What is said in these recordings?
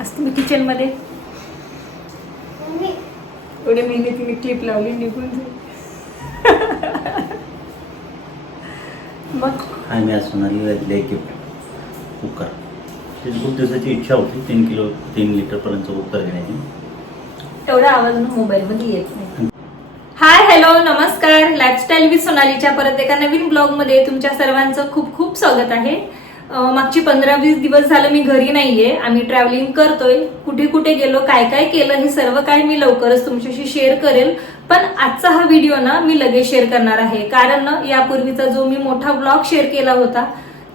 आज तुम्ही किचनमध्ये एवढे मेहनतीने क्लिप लावली निघून जाईल. मग? आम्ही आज सोनाली घातले कुकर. त्याची खूप दिवसाची इच्छा होती तीन किलो तीन लिटरपर्यंत कुकर घेण्याची तेवढा आवाज मोबाईल मध्ये येत नाही. हाय हॅलो नमस्कार. लाईफस्टाईल विथ सोनालीच्या परत एका नवीन ब्लॉगमध्ये तुमच्या सर्वांचं खूप खूप स्वागत आहे. मागची पंधरा वीस दिवस झालं मी घरी नाहीये. आम्ही ट्रॅव्हलिंग करतोय. कुठे कुठे गेलो काय काय केलं हे सर्व काय मी लवकरच तुमच्याशी शेअर करेल. पण आजचा हा व्हिडिओ ना मी लगेच शेअर करणार आहे. कारण ना यापूर्वीचा जो मी मोठा ब्लॉग शेअर केला होता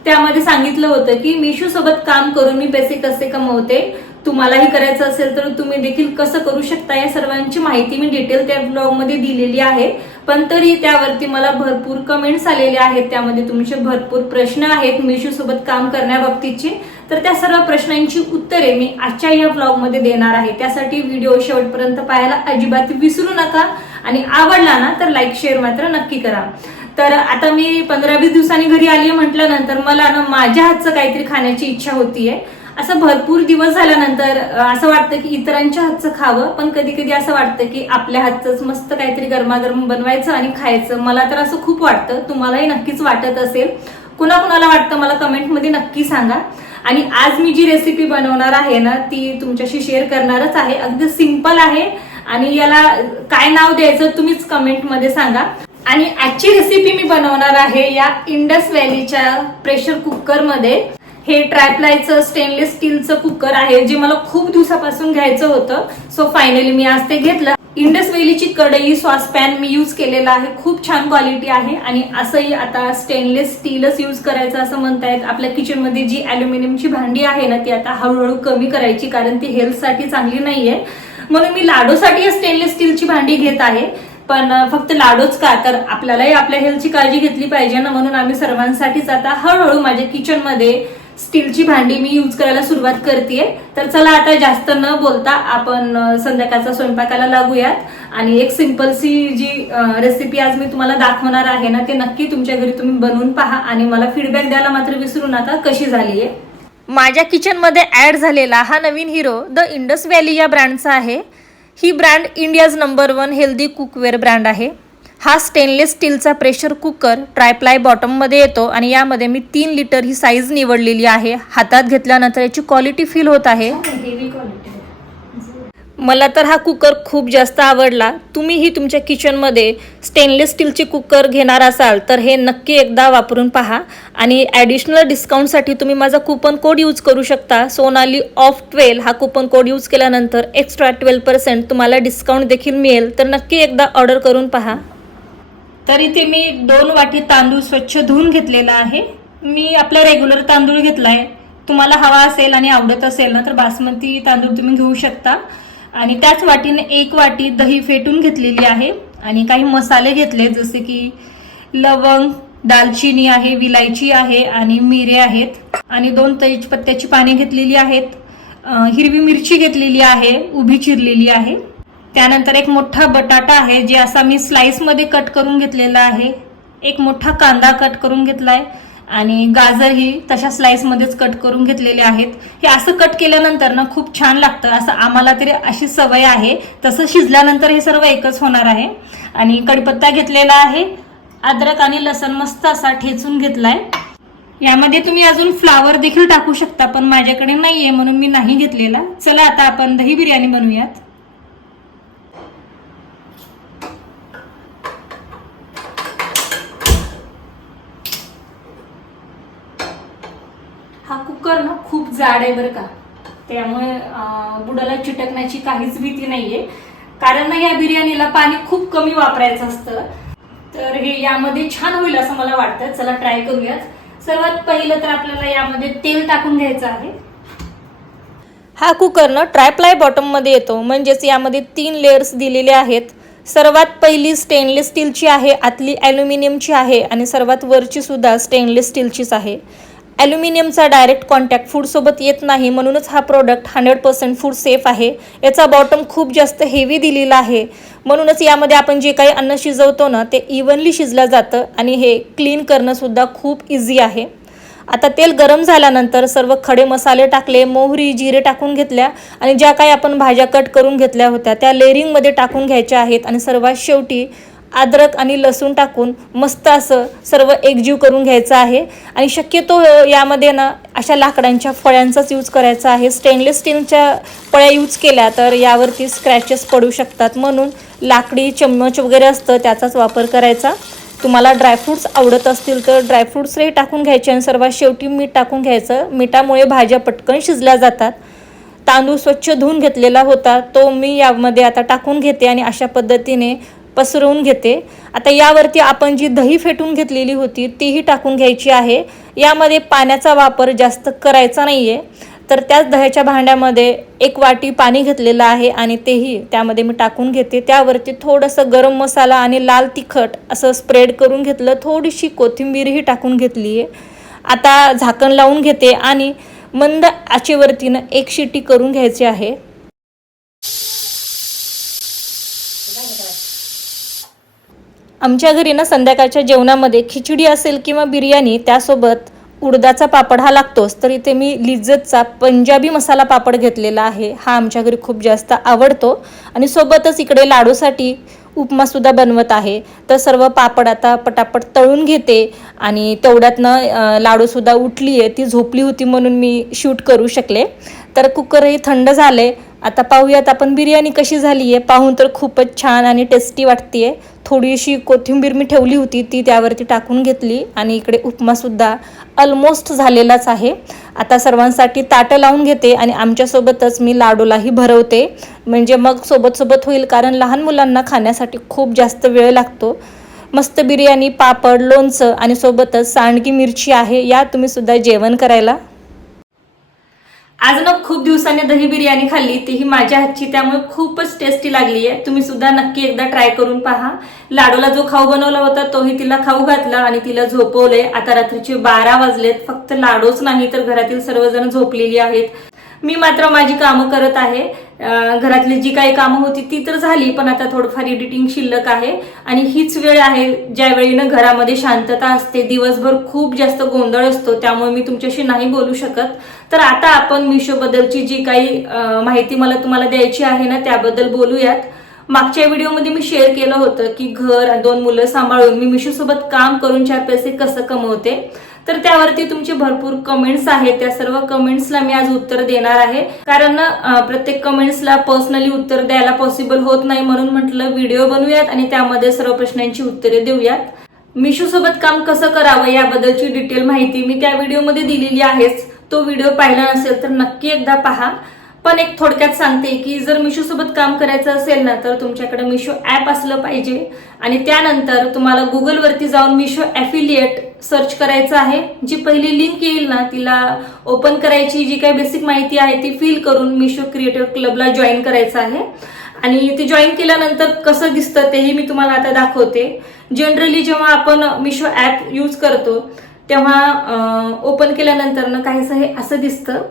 त्यामध्ये सांगितलं होतं की मिशू सोबत काम करून मी पैसे कसे कमवते? तुम्हालाही करायचं असेल तर तुम्ही देखील कसं करू शकता या सर्वांची माहिती मी डिटेल त्या ब्लॉगमध्ये दिलेली आहे. पण तरी त्यावरती मला भरपूर कमेंट्स आलेले आहेत. त्यामध्ये तुमचे भरपूर प्रश्न आहेत मिशो सोबत काम करण्याबाबतीचे. तर त्या सर्व प्रश्नांची उत्तरे मी आजच्या या ब्लॉगमध्ये देणार आहे. त्यासाठी व्हिडिओ शेवटपर्यंत पाहायला अजिबात विसरू नका आणि आवडला ना तर लाईक शेअर मात्र नक्की करा. तर आता मी पंधरा वीस दिवसांनी घरी आली म्हटल्यानंतर मला ना माझ्या हातचं काहीतरी खाण्याची इच्छा होतीये. असं भरपूर दिवस झाल्यानंतर असं वाटतं की इतरांच्या हातचं खावं पण कधी कधी असं वाटतं की आपल्या हातचंच मस्त काहीतरी गरमागरम बनवायचं आणि खायचं. मला तर असं खूप वाटतं. तुम्हालाही नक्कीच वाटत असेल. कुणाकुणाला वाटतं मला कमेंटमध्ये नक्की सांगा. आणि आज मी जी रेसिपी बनवणार आहे ना ती तुमच्याशी शेअर करणारच आहे. अगदी सिंपल आहे. आणि याला काय नाव द्यायचं तुम्हीच कमेंटमध्ये सांगा. आणि आजची रेसिपी मी बनवणार आहे या इंडस व्हॅलीच्या प्रेशर कुकरमध्ये हे ट्रायप्लायचं स्टेनलेस स्टीलचं कुकर आहे जे मला खूप दिवसापासून घ्यायचं होतं. सो फायनली मी आज ते घेतलं. इंडस वेलीची कढई सॉस पॅन मी यूज केलेला आहे. खूप छान क्वालिटी आहे आणि असंही आता स्टेनलेस स्टीलच यूज करायचं असं म्हणतायत. आपल्या किचनमध्ये जी अल्युमिनियमची भांडी आहे ना ती आता हळूहळू कमी करायची कारण ती हेल्थसाठी चांगली नाहीये. म्हणून मी लाडूसाठी स्टेनलेस स्टीलची भांडी घेत आहे. पण फक्त लाडूच का? तर आपल्यालाही आपल्या हेल्थची काळजी घेतली पाहिजे ना? म्हणून आम्ही सर्वांसाठीच आता हळूहळू माझ्या किचनमध्ये स्टीलची भांडी मी यूज करायला सुरुवात करते तर चला आता जास्त न बोलता आपण संध्याकाळचा स्वयंपाकाला लागूयात. आणि एक सिंपलसी जी रेसिपी आज मी तुम्हाला दाखवणार आहे ना ते नक्की तुमच्या घरी तुम्ही बनवून पहा. आणि मला फीडबॅक द्यायला मात्र विसरू नका कशी झाली आहे. माझ्या किचनमध्ये ॲड झालेला हा नवीन हिरो द इंडस व्हॅली या ब्रँडचा आहे. ही brand India's number one healthy cookware brand आहे. हा स्टेनलेस स्टीलचा प्रेशर कुकर ट्रायप्लाय बॉटममध्ये येतो आणि यामध्ये मी तीन लिटर ही साईज निवडलेली आहे. हातात घेतल्यानंतर याची क्वालिटी फील होत आहे. मला तर हा कुकर खूप जास्त आवडला. तुम्हीही तुमच्या किचनमध्ये स्टेनलेस स्टीलचे कुकर घेणार असाल तर हे नक्की एकदा वापरून पहा. आणि ॲडिशनल डिस्काउंटसाठी तुम्ही माझा कुपन कोड यूज करू शकता. सोनाली ऑफ ट्वेल हा कुपन कोड यूज केल्यानंतर एक्स्ट्रा ट्वेल्व पर्सेंट तुम्हाला डिस्काउंट देखील मिळेल. तर नक्की एकदा ऑर्डर करून पहा. तर इथे मी दोन वाटी तांदूळ स्वच्छ धुवून घेतलेला आहे. मी आपला रेग्युलर तांदूळ घेतला आहे तुम्हाला हवा असेल आणि आवडत असेल ना तर बासमती तांदूळ तुम्ही घेऊ शकता. आणि त्याच वाटीने एक वाटी दही फेटून घेतलेली आहे. आणि काही मसाले घेतले जसे की लवंग दालचिनी आहे विलायची आहे आणि मिरे आहेत. आणि दोन तेजपत्त्याची पाने घेतलेली आहेत. हिरवी मिरची घेतलेली आहे उभी चिरलेली आहे. त्यानंतर एक मोठा बटाटा आहे जे असा मी स्लाईसमध्ये कट करून घेतलेला आहे. एक मोठा कांदा कट करून घेतला आहे आणि गाजरही तशा स्लाईसमध्येच कट करून घेतलेले आहेत. हे असं कट केल्यानंतर ना खूप छान लागतं. असं आम्हाला तरी अशी सवय आहे. तसं शिजल्यानंतर हे सर्व एकच होणार आहे. आणि कडीपत्ता घेतलेला आहे. अद्रक आणि लसण मस्त असा ठेचून घेतलाय. यामध्ये तुम्ही अजून फ्लावर देखील टाकू शकता पण माझ्याकडे नाहीये म्हणून मी नाही घेतलेला. चला आता आपण दही बिर्याणी बनवूयात हा कुकर ना खूप जाड आहे बरं का. त्यामुळे बुडाला चिटकण्याची काहीच भीती नाहीये. कारण ना या बिर्याणीला पाणी खूप कमी वापरायचं असतं. तर हे यामध्ये छान होईल असं मला वाटतं. चला ट्राय करूयात. सर्वात पहिलं तर आपल्याला यामध्ये तेल टाकून घ्यायचं आहे. हा कुकर ना ट्रायप्लाय बॉटममध्ये येतो. म्हणजेच यामध्ये तीन लेअर्स दिलेले आहेत. सर्वात पहिली स्टेनलेस स्टीलची आहे आतली ॲल्युमिनियमची आहे आणि सर्वात वरची सुद्धा स्टेनलेस स्टीलचीच आहे. ॲल्युमिनियमचा डायरेक्ट कॉन्टॅक्ट फूडसोबत येत नाही म्हणूनच हा product hundred percent food safe आहे. याचा बॉटम खूप जास्त हेवी दिलेला आहे. म्हणूनच यामध्ये आपण जे काही अन्न शिजवतो ना ते इव्हनली शिजलं जातं आणि हे क्लीन करणंसुद्धा खूप इझी आहे. आता तेल गरम झाल्यानंतर सर्व खडे मसाले टाकले मोहरी जिरे टाकून घेतल्या आणि ज्या काही आपण भाज्या कट करून घेतल्या होत्या त्या लेरिंगमध्ये टाकून घ्यायच्या आहेत आणि सर्वात शेवटी अद्रक आणि लसूण टाकून मस्त असं सर्व एकजीव करून घ्यायचं आहे. आणि शक्यतो यामध्ये ना अशा लाकडांच्या फळ्यांचाच यूज करायचा आहे. स्टेनलेस स्टीलच्या पळ्या यूज केल्या तर यावरती स्क्रॅचेस पडू शकतात. म्हणून लाकडी चम्मच वगैरे असतं त्याचाच वापर करायचा. तुम्हाला ड्रायफ्रूट्स आवडत असतील तर ड्रायफ्रूट्सही टाकून घ्यायचे आणि सर्वात शेवटी मीठ टाकून घ्यायचं. मिठामुळे भाज्या पटकन शिजल्या जातात. तांदूळ स्वच्छ धुवून घेतलेला होता. तो मी यामध्ये आता टाकून घेते आणि अशा पद्धतीने पसरवून घेते. आता यावरती आपण जी दही फेटून घेतलेली होती तीही टाकून घ्यायची आहे. यामध्ये पाण्याचा वापर जास्त करायचा नाही आहे तर त्याच दह्याच्या भांड्यामध्ये एक वाटी पाणी घेतलेलं आहे आणि तेही त्यामध्ये मी टाकून घेते. त्यावरती थोडंसं गरम मसाला आणि लाल तिखट असं स्प्रेड करून घेतलं. थोडीशी कोथिंबीरही टाकून घेतली आहे आता झाकण लावून घेते आणि मंद आचेवरतीनं एक शिटी करून घ्यायची आहे. आमच्या घरी ना संध्याकाळच्या जेवणामध्ये खिचडी असेल किंवा बिर्याणी त्यासोबत उडदाचा पापड हा लागतोच. तर इथे मी लिज्जतचा पंजाबी मसाला पापड घेतलेला आहे. हा आमच्या घरी खूप जास्त आवडतो आणि सोबतच इकडे लाडूसाठी उपमासुद्धा बनवत आहे. तर सर्व पापड आता पटापट तळून घेते आणि तेवढ्यातनं लाडूसुद्धा उठली आहे ती झोपली होती म्हणून मी शूट करू शकले. तर कुकरही थंड झाले. आता पाहूयात आपण बिर्याणी कशी झाली आहे. पाहून तर खूपच छान आणि टेस्टी वाटते थोडीशी कोथिंबीर मी ठेवली होती ती त्यावरती टाकून घेतली आणि इकडे उपमासुद्धा ऑलमोस्ट झालेलाच आहे. आता सर्वांसाठी ताटं लावून घेते आणि आमच्यासोबतच मी लाडूलाही भरवते. म्हणजे मग सोबत सोबत होईल कारण लहान मुलांना खाण्यासाठी खूप जास्त वेळ लागतो. मस्त बिर्याणी पापड लोणचं आणि सोबतच सांडगी मिरची आहे. या तुम्हीसुद्धा जेवण करायला आज ना खूप दिवसांनी दही बिर्याणी खाल्ली तीही माझ्या हातची त्यामुळे खूपच टेस्टी लागली आहे तुम्ही सुद्धा नक्की एकदा ट्राय करून पहा. लाडूला जो खाऊ बनवला होता तोही तिला खाऊ घातला आणि तिला झोपवले आता रात्रीचे बारा वाजलेत फक्त लाडूच नाही तर घरातील सर्वजण झोपलेली आहेत. मी मात्र माझी कामं करत आहे. घरातली जी काही कामं होती ती तर झाली पण आता थोडंफार एडिटिंग शिल्लक आहे. आणि हीच वेळ आहे ज्यावेळी ना घरामध्ये शांतता असते दिवसभर खूप जास्त गोंधळ असतो त्यामुळे मी तुमच्याशी नाही बोलू शकत. तर आता आपण मिशोबद्दलची जी काही माहिती मला तुम्हाला द्यायची आहे ना त्याबद्दल बोलूयात. मागच्या व्हिडिओमध्ये मी शेअर केलं होतं की घर दोन मुलं सांभाळून मी मिशोसोबत काम करून चार पैसे कसं कमवते. तर त्यावरती तुमचे भरपूर कमेंट्स आहेत. त्या सर्व कमेंट्सला मी आज उत्तर देणार आहे. कारण प्रत्येक कमेंट्सला पर्सनली उत्तर द्यायला पॉसिबल होत नाही म्हणून म्हटलं व्हिडिओ बनवूयात आणि त्यामध्ये सर्व प्रश्नांची उत्तरे देऊयात. मिशो सोबत काम कसं करावं याबद्दलची डिटेल माहिती मी त्या व्हिडिओमध्ये दिलेली आहेच. तो व्हिडिओ पाहिला नसेल तर नक्की एकदा पहा. पण एक थोडक्यात सांगते की जर मिशो सोबत काम करायचं असेल ना तर तुमच्याकडे मिशो ऍप असलं पाहिजे. आणि त्यानंतर तुम्हाला गुगलवरती जाऊन मिशो ॲफिलिएट सर्च करायचं आहे. जी पहिली लिंक येईल ना तिला ओपन करायची जी काही बेसिक माहिती आहे ती फिल करून मिशो क्रिएटर क्लबला जॉईन करायचं आहे. आणि ते जॉईन केल्यानंतर कसं दिसतं तेही मी तुम्हाला आता दाखवते. जनरली जेव्हा आपण मिशो ॲप यूज करतो तेव्हा ओपन केल्यानंतर ना काहीसं हे असं दिसतं.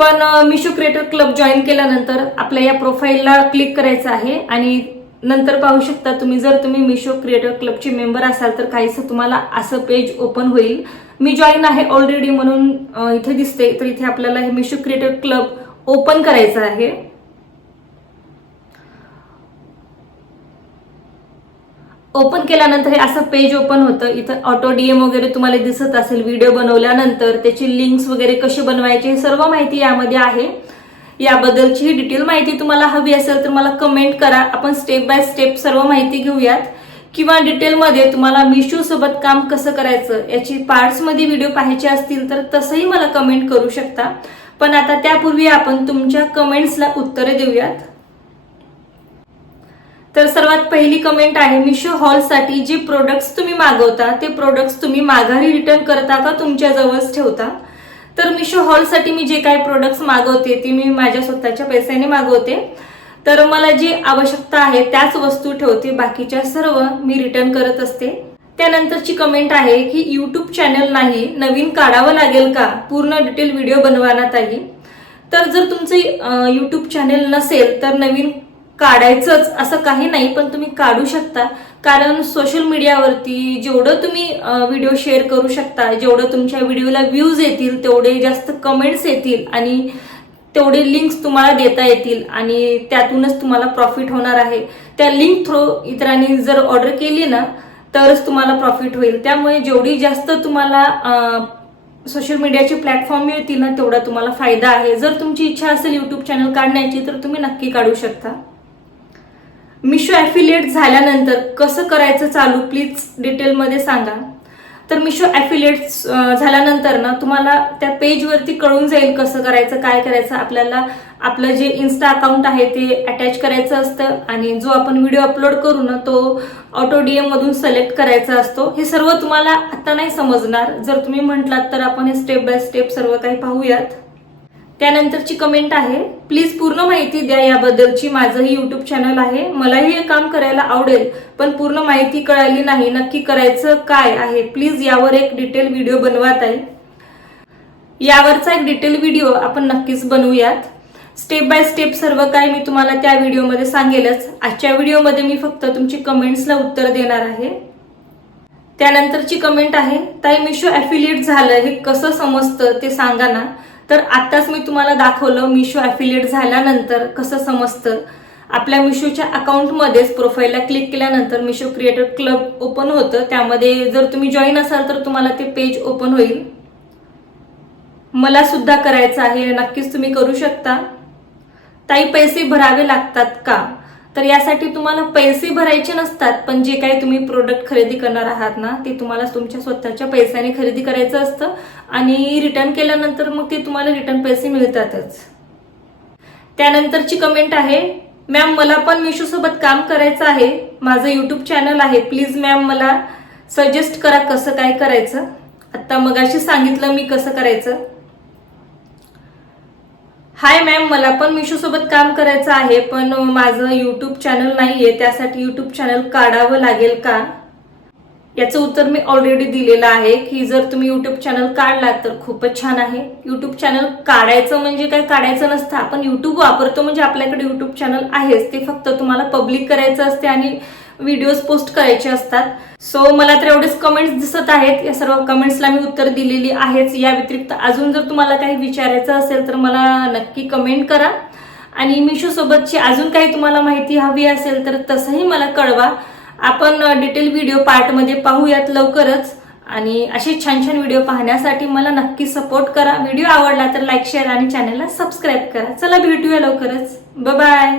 पण मिशो क्रिएटर क्लब जॉईन केल्यानंतर आपल्या या प्रोफाईलला क्लिक करायचं आहे आणि नंतर पाहू शकता तुम्ही जर तुम्ही मिशो क्रिएटर क्लबचे मेंबर असाल तर काहीसं तुम्हाला असं पेज ओपन होईल. मी जॉईन आहे ऑलरेडी म्हणून इथे दिसते तर इथे आपल्याला हे मिशो क्रिएटर क्लब ओपन करायचं आहे. ओपन केल्यानंतर हे असं पेज ओपन होतं. इथं ऑटो डीएम वगैरे तुम्हाला दिसत असेल व्हिडिओ बनवल्यानंतर. त्याची लिंक्स वगैरे कसे बनवायचे हे सर्व माहिती यामध्ये आहे. याबद्दलची ही डिटेल माहिती तुम्हाला हवी असेल तर मला कमेंट करा. आपण स्टेप बाय स्टेप सर्व माहिती घेऊयात. किंवा डिटेलमध्ये तुम्हाला मिशो सोबत काम कसं करायचं याची पार्ट्समध्ये व्हिडिओ पाहायचे असतील तर तसंही मला कमेंट करू शकता. पण आता त्यापूर्वी आपण तुमच्या कमेंट्सला उत्तरे देऊयात. तर सर्वात पहिली कमेंट आहे मिशो हॉलसाठी जे प्रोडक्ट्स तुम्ही मागवता ते प्रोडक्ट्स तुम्ही माघारी रिटर्न करता का तुमच्या जवळच ठेवता? तर मिशो हॉलसाठी मी जे काही प्रोडक्ट्स मागवते ते मी माझ्या स्वतःच्या पैशाने मागवते. तर मला जी आवश्यकता आहे त्याच वस्तू ठेवते बाकीच्या सर्व मी रिटर्न करत असते. त्यानंतरची कमेंट आहे की यूट्यूब चॅनल नाही नवीन काढावं लागेल का? पूर्ण डिटेल व्हिडिओ बनवण्यात आली तर जर तुमचं यूट्यूब चॅनल नसेल तर नवीन काढायचंच असं काही नाही पण तुम्ही काढू शकता. कारण सोशल मीडियावरती जेवढं तुम्ही व्हिडिओ शेअर करू शकता जेवढं तुमच्या व्हिडिओला व्ह्यूज येतील तेवढे जास्त कमेंट्स येतील आणि तेवढे लिंक्स तुम्हाला देता येतील आणि त्यातूनच तुम्हाला प्रॉफिट होणार आहे. त्या लिंक थ्रू इतरांनी जर ऑर्डर केली ना तरच तुम्हाला प्रॉफिट होईल. त्यामुळे जेवढी जास्त तुम्हाला सोशल मीडियाचे प्लॅटफॉर्म मिळतील ना तेवढा तुम्हाला फायदा आहे. जर तुमची इच्छा असेल युट्यूब चॅनल काढण्याची तर तुम्ही नक्की काढू शकता. मिशो ॲफिलिएट झाल्यानंतर कसं करायचं चालू? प्लीज डिटेलमध्ये सांगा. तर मिशो ॲफिलिएट झाल्यानंतर ना तुम्हाला त्या पेजवरती कळून जाईल कसं करायचं काय करायचं. आपल्याला आपलं जे इन्स्टा अकाउंट आहे ते अटॅच करायचं असतं आणि जो आपण व्हिडिओ अपलोड करू ना तो ऑटो डीएम मधून सिलेक्ट करायचा असतो. हे सर्व तुम्हाला आता नाही समजणार. जर तुम्ही म्हटलात तर आपण हे स्टेप बाय स्टेप सर्व काही पाहूयात. त्यानंतरची कमेंट आहे प्लीज पूर्ण माहिती द्या याबद्दलची. माझंही युट्यूब चॅनल आहे. मलाही हे काम करायला आवडेल पण पूर्ण माहिती कळाली नाही. नक्की करायचं काय आहे? प्लीज यावर एक डिटेल व्हिडिओ बनवत आहे यावरचा एक डिटेल व्हिडिओ आपण नक्कीच बनवूयात. स्टेप बाय स्टेप सर्व काही मी तुम्हाला त्या व्हिडिओमध्ये सांगेलच. आजच्या व्हिडिओमध्ये मी फक्त तुमची कमेंट्सला उत्तर देणार आहे. त्यानंतरची कमेंट आहे ताई मिशो ॲफिलिएट झालं. हे कसं समजतं ते सांगा ना. तर आत्ताच मी तुम्हाला दाखवलं मिशो ॲफिलिएट झाल्यानंतर कसं समजतं. आपल्या मिशोच्या अकाउंटमध्येच प्रोफाईलला क्लिक केल्यानंतर मिशो क्रिएटर क्लब ओपन होतं. त्यामध्ये जर तुम्ही जॉईन असाल तर तुम्हाला ते पेज ओपन होईल. मला सुद्धा करायचं आहे नक्कीच तुम्ही करू शकता. ताई पैसे भरावे लागतात का? तर यासाठी तुम्हाला पैसे भरायचे नसतात पण जे काही तुम्ही प्रोडक्ट खरेदी करणार आहात ना ते तुम्हाला तुमच्या स्वतःच्या पैशाने खरेदी करायचं असतं आणि रिटर्न केल्यानंतर मग ते तुम्हाला रिटर्न पैसे मिळतातच. त्यानंतरची कमेंट आहे मॅम मला पण मिशो सोबत काम करायचं आहे. माझं युट्यूब चॅनल आहे. प्लीज मॅम मला सजेस्ट करा कसं काय करायचं. आत्ता मगाशी सांगितलं मी कसं करायचं. हाय मॅम मला पण मिशो सोबत काम करायचं आहे पण माझं युट्यूब चॅनल नाहीये त्यासाठी युट्यूब चॅनल काढावं लागेल का? याचं उत्तर मी ऑलरेडी दिलेलं आहे की जर तुम्ही युट्यूब चॅनल काढलात तर खूपच छान आहे. युट्यूब चॅनल काढायचं म्हणजे काय? काढायचं नसतं. आपण युट्यूब वापरतो म्हणजे आपल्याकडे युट्यूब चॅनल आहेच ते फक्त तुम्हाला पब्लिक करायचं असते आणि व्हिडिओज पोस्ट करायचे असतात. सो मला तर एवढेच कमेंट्स दिसत आहेत. या सर्व कमेंट्सला मी उत्तर दिलेली आहेच. या व्यतिरिक्त अजून जर तुम्हाला काही विचारायचं असेल तर मला नक्की कमेंट करा. आणि मिशो सोबतची अजून काही तुम्हाला माहिती हवी असेल तर तसंही मला कळवा. आपण डिटेल व्हिडिओ पार्टमध्ये पाहूयात लवकरच. आणि असे छान छान व्हिडिओ पाहण्यासाठी मला नक्की सपोर्ट करा. व्हिडिओ आवडला तर लाईक शेअर आणि चॅनलला सबस्क्राईब करा. चला भेटूया लवकरच. बाय